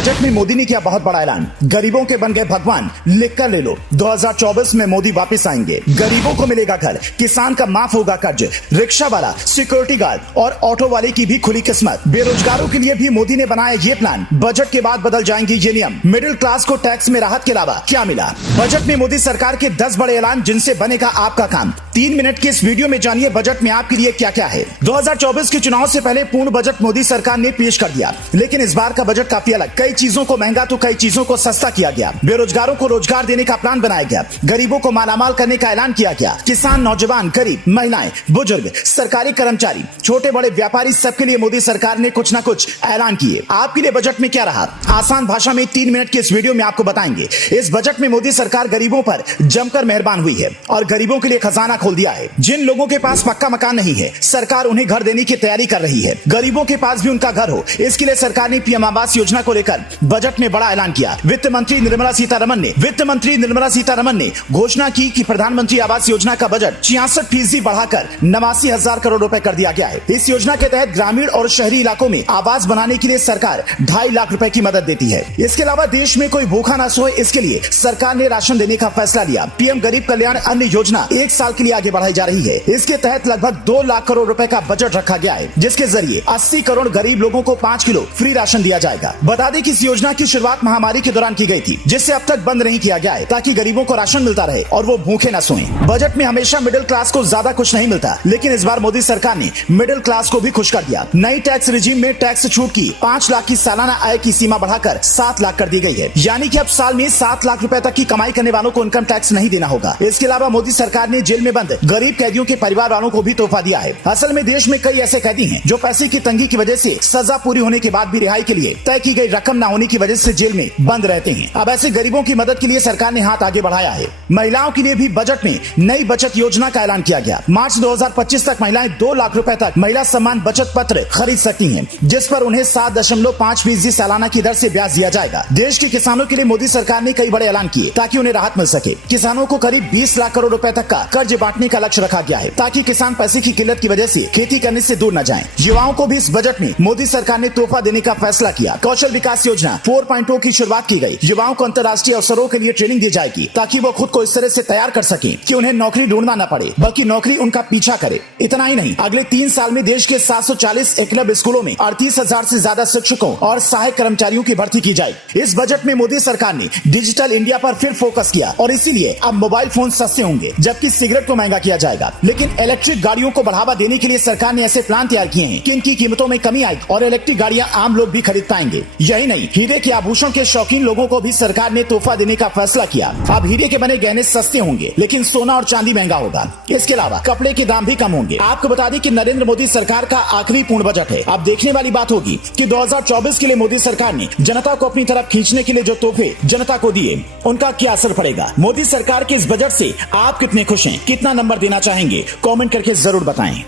Budget में मोदी ने किया बहुत बड़ा ऐलान। गरीबों के बन गए भगवान, लिख कर ले लो। 2024 में मोदी वापस आएंगे। गरीबों को मिलेगा घर, किसान का माफ होगा कर्ज, रिक्शा वाला, सिक्योरिटी गार्ड और ऑटो वाले की भी खुली किस्मत। बेरोजगारों के लिए भी मोदी ने बनाया ये प्लान। बजट के बाद बदल जाएंगे ये नियम। मिडिल क्लास को टैक्स में राहत के अलावा क्या मिला? बजट में मोदी सरकार के 10 बड़े ऐलान जिनसे बनेगा आपका काम। 3 मिनट के इस वीडियो में जानिए बजट में आपके लिए क्या क्या है। 2024 के चुनाव से पहले पूर्ण बजट मोदी सरकार ने पेश कर दिया, लेकिन इस बार का बजट काफी अलग। कई चीजों को महंगा तो कई चीजों को सस्ता किया गया। बेरोजगारों को रोजगार देने का प्लान बनाया गया। गरीबों को मालामाल करने का ऐलान किया गया। किसान, नौजवान, गरीब, महिलाएं, बुजुर्ग, सरकारी कर्मचारी, छोटे बड़े व्यापारी, सबके लिए मोदी सरकार ने कुछ न कुछ ऐलान किए। आपके लिए बजट में क्या रहा, आसान भाषा में 3 मिनट के इस वीडियो में आपको बताएंगे। इस बजट में मोदी सरकार गरीबों पर जमकर मेहरबान हुई है और गरीबों के लिए खजाना खोल दिया है। जिन लोगों के पास पक्का मकान नहीं है, सरकार उन्हें घर देने की तैयारी कर रही है। गरीबों के पास भी उनका घर हो, इसके लिए सरकार ने पीएम आवास योजना को लेकर बजट में बड़ा ऐलान किया। वित्त मंत्री निर्मला सीतारमन ने घोषणा की कि प्रधानमंत्री आवास योजना का बजट 66% बढ़ाकर 89,000 करोड़ रुपए कर दिया गया है। इस योजना के तहत ग्रामीण और शहरी इलाकों में आवास बनाने के लिए सरकार 2.5 लाख रुपए की मदद देती है। इसके अलावा देश में कोई भूखा न सोए, इसके लिए सरकार ने राशन देने का फैसला लिया। पीएम गरीब कल्याण अन्न योजना 1 साल के लिए आगे बढ़ाई जा रही है। इसके तहत लगभग 2 लाख करोड़ रुपए का बजट रखा गया है, जिसके जरिए 80 करोड़ गरीब लोगों को 5 किलो फ्री राशन दिया जाएगा। बता दें कि इस योजना की शुरुआत महामारी के दौरान की गई थी, जिससे अब तक बंद नहीं किया गया है, ताकि गरीबों को राशन मिलता रहे और वो भूखे न सोएं। बजट में हमेशा मिडिल क्लास को ज्यादा कुछ नहीं मिलता, लेकिन इस बार मोदी सरकार ने मिडिल क्लास को भी खुश कर दिया। नई टैक्स रिजीम में टैक्स छूट की 5 लाख की सालाना आय की सीमा बढ़ाकर 7 लाख कर दी गई है। यानी कि अब साल में 7 लाख रुपए तक की कमाई करने वालों को इनकम टैक्स नहीं देना होगा। इसके अलावा मोदी सरकार ने जेल में बंद गरीब कैदियों के परिवार वालों को भी तोहफा दिया है। असल में देश में कई ऐसे कैदी हैं जो पैसे की तंगी की वजह से सजा पूरी होने के बाद भी रिहाई के लिए तय की गई रकम न होने की वजह से जेल में बंद रहते हैं। अब ऐसे गरीबों की मदद के लिए सरकार ने हाथ आगे बढ़ाया है। महिलाओं के लिए भी बजट में नई बचत योजना का ऐलान किया गया। मार्च 2025 तक महिलाएं 2 लाख रुपए तक महिला सम्मान बचत पत्र खरीद सकती हैं, जिस पर उन्हें 7.5% सालाना की दर से ब्याज दिया जाएगा। देश के किसानों के लिए मोदी सरकार ने कई बड़े ऐलान किए ताकि उन्हें राहत मिल सके। किसानों को करीब 20 लाख करोड़ रुपए तक का कर्ज बांटने का लक्ष्य रखा गया है, ताकि किसान पैसे की किल्लत की वजह से खेती करने से दूर न जाएं। युवाओं को भी इस बजट में मोदी सरकार ने तोहफा देने का फैसला किया। कौशल विकास योजना 4.0 की शुरुआत की गई। युवाओं को अंतर्राष्ट्रीय अवसरों के लिए ट्रेनिंग दी जाएगी, ताकि वो खुद को इस तरह से तैयार कर सकें कि उन्हें नौकरी ढूंढना न पड़े, बल्कि नौकरी उनका पीछा करे। इतना ही नहीं, अगले 3 साल में देश के 740 एकलव्य स्कूलों में 38,000 से ज्यादा शिक्षकों और सहायक कर्मचारियों की भर्ती की जाएगी। इस बजट में मोदी सरकार ने डिजिटल इंडिया पर फिर फोकस किया और इसीलिए अब मोबाइल फोन सस्ते होंगे, जबकि सिगरेट को महंगा किया जाएगा। लेकिन इलेक्ट्रिक गाड़ियों को बढ़ावा देने के लिए सरकार ने ऐसे प्लान तैयार किए हैं कि इनकी कीमतों में कमी आएगी और इलेक्ट्रिक गाड़ियां आम लोग भी खरीद पाएंगे। यही नहीं, हीरे के आभूषण के शौकीन लोगों को भी सरकार ने तोहफा देने का फैसला किया। अब हीरे के बने गहने सस्ते होंगे, लेकिन सोना और चांदी महंगा होगा। इसके अलावा कपड़े के दाम भी कम होंगे। आपको बता दें कि नरेंद्र मोदी सरकार का आखिरी पूर्ण बजट है। अब देखने वाली बात होगी कि 2024 के लिए मोदी सरकार ने जनता को अपनी तरफ खींचने के लिए जो तोहफे जनता को दिए, उनका क्या असर पड़ेगा। मोदी सरकार के इस बजट से आप कितने खुश हैं, कितना नंबर देना चाहेंगे, कमेंट करके जरूर बताएं।